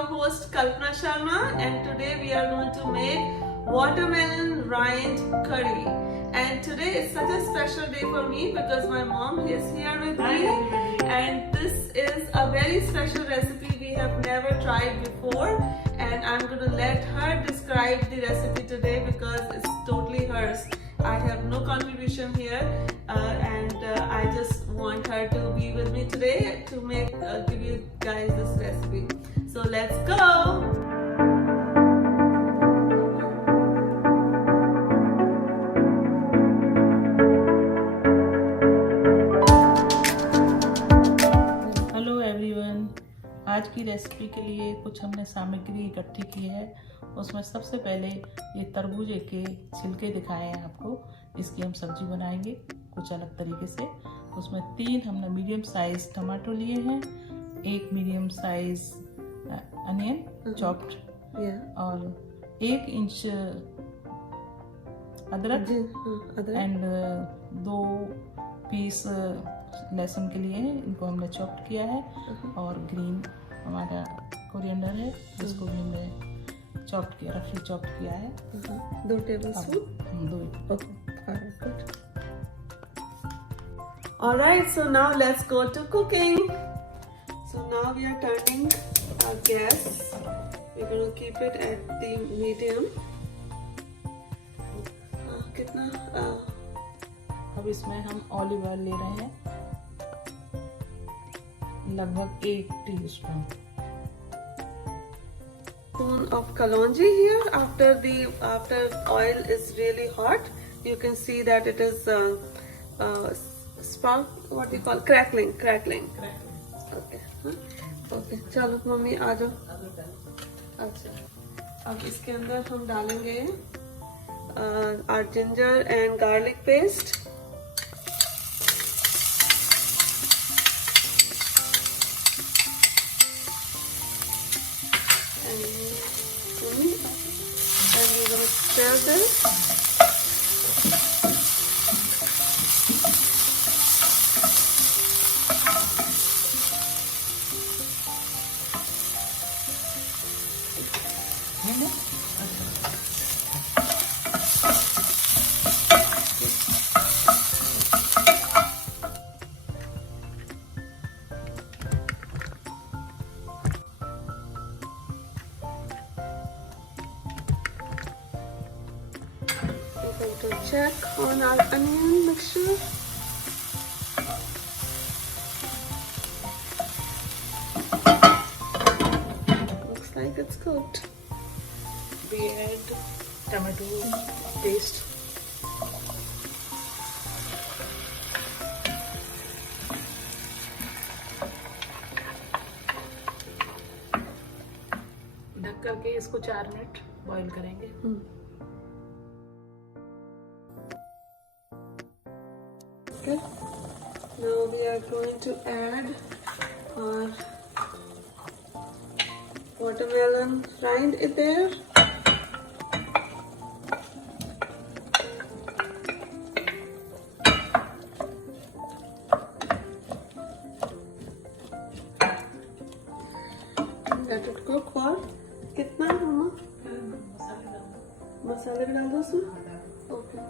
your host Kalpana Sharma, and today we are going to make watermelon rind curry. And today is such a special day for me because my mom is here with me, and this is a very special recipe we have never tried before, and I'm going to let her describe the recipe today because it's totally hers. I have no contribution here, and I just want her to be with me today to give you guys this recipe. So let's go! Hello everyone, आज की recipe के लिए कुछ हमने सामग्री इकट्ठी की है। उसमें सबसे पहले ये तरबूजे के छिलके दिखाए हैं आपको। इसकी हम सब्जी बनाएंगे कुछ अलग तरीके से। उसमें 3 हमने मीडियम साइज टमाटो लिए हैं, 1 मीडियम साइज अनियन चॉप्ड, और 1 इंच अदरक एंड 2 पीस लहसुन के लिए है। इनको हमने चॉप्ड किया है, और ग्रीन हमारा कोरिएंडर है जिसको भी हमने चॉप्ड किया, रफली चॉप्ड किया है। 2 tablespoon. 2। Okay. Alright, good. Alright, so now let's go to cooking. So now we are turning our gas. We're going to keep it at the medium. कितना? अब इसमें हम ऑलिव ऑयल ले रहे हैं, लगभग 1 teaspoon. Spoon of Kalonji here. After oil is really hot, you can see that it is spark. What do you call crackling? Okay. Okay. चलो mummy आ जाओ। अच्छा, अब इसके अंदर हम डालेंगे our ginger and garlic paste. And we're going to stir this. To check on our onion mixture. Looks like it's cooked. We add tomato paste. ढक करके इसको 4 मिनट बॉईल करेंगे। Okay. Now we are going to add our watermelon rind in there. Let it cook for कितना मम्मा? मसाले भी डाल दो उसमें? Okay.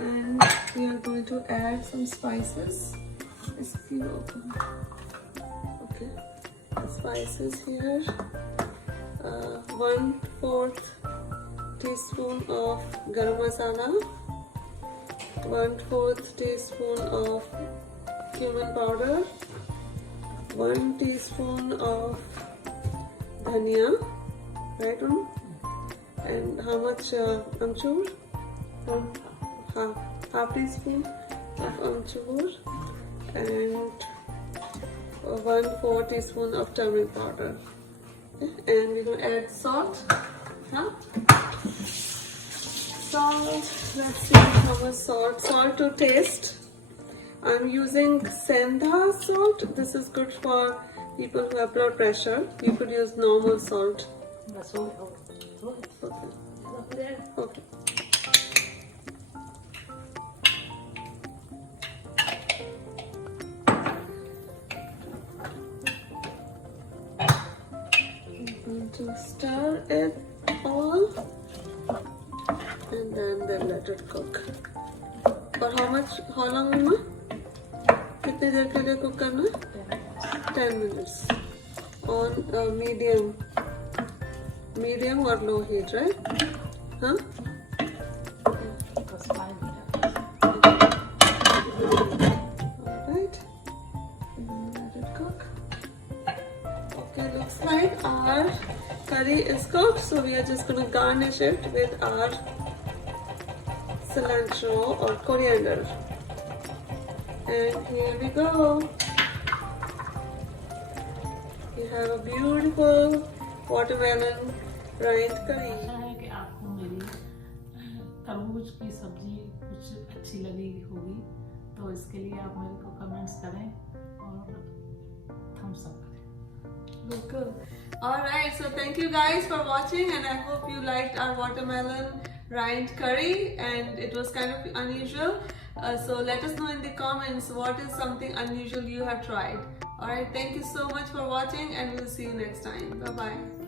And we are going to add some spices. Okay, spices here. 1/4 teaspoon of garam masala, 1/4 teaspoon of cumin powder, 1 teaspoon of dhania, right on? And how much amchur? Half teaspoon of amchur, and 1/4 teaspoon of turmeric powder. Okay. And we're going to add salt. Salt, let's see how much salt. Salt to taste. I'm using Sendha Salt. This is good for people who have blood pressure. You could use normal salt. Okay. Okay. Stir it all and then let it cook. For how long, Mama? कितनी देर के लिए cook करना? 10 minutes on medium or low heat, right? Huh? Alright, let it cook. Okay, looks like our curry is cooked, so we are just gonna garnish it with our cilantro or coriander. And here we go. You have a beautiful watermelon rind curry. आशा है कि आपको मेरी तरबूज की सब्जी कुछ अच्छी लगी होगी, तो इसके लिए आप मेरे को कमेंट्स करें और थम्स अप करें. Cool. Alright, so thank you guys for watching, and I hope you liked our watermelon rind curry, and it was kind of unusual. So let us know in the comments what is something unusual you have tried. Alright, thank you so much for watching, and we'll see you next time. Bye bye.